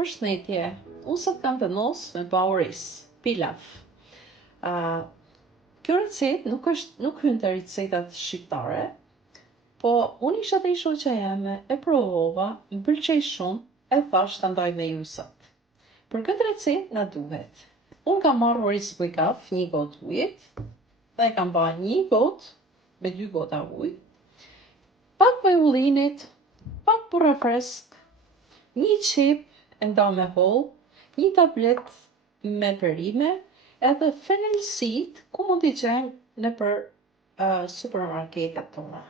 Përshëndetje, unë sot kam të nos me bau ris, pilaf. Kjo recetë nuk hyn te recetat shqiptare, po unë isha te shoqja jeme, e provova, më pëlqej shumë, e thash ta ndaj me ju sot. Për këtë recetë na duhet. Unë kam marrë ris pikaf, 1 gotë ujit, dhe e kam ba 1 gotë me 2 gota ujë, pak me ullinit, pak burra fresk, 1 qep e nda me holl, 1 tablet me perime, edhe fenel syt ku mund t'i gjejmë nëpër supermarketet tona.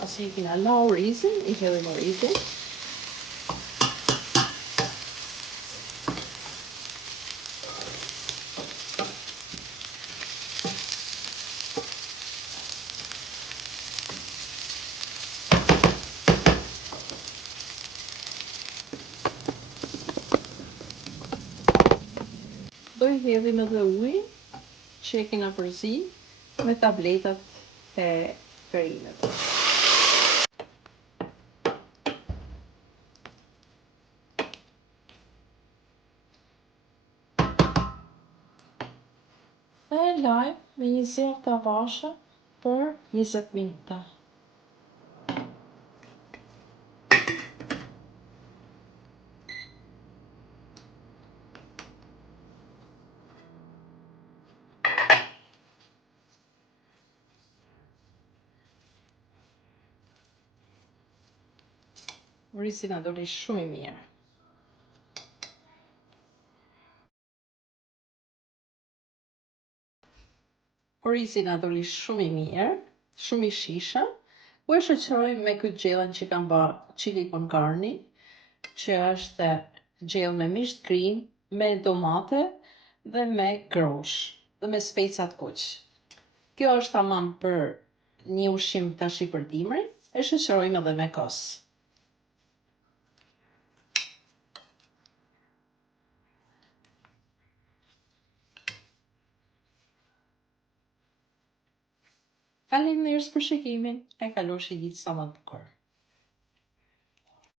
Asi i kina lau rizin, i hedhim rizin. Do i hedhim edhe ujin që e kena përzi me tabletat e perimet. E lajm me një zer të avashëm për 20 minuta. Risi na doli shumë i mirë. Risi na doli shumë i mirë, shumë i shishëm. U e shoqëroj me këtë gjellën që kam ba chili con carne, që është gjellë me misht krim, me domate dhe me grosh dhe me specat kuq. Kjo është tamam për një ushqim tash i për dimrin, e shoqërojmë edhe me kos. Faleminderit për shikimin, e kaloshi ditë sa më të bukur.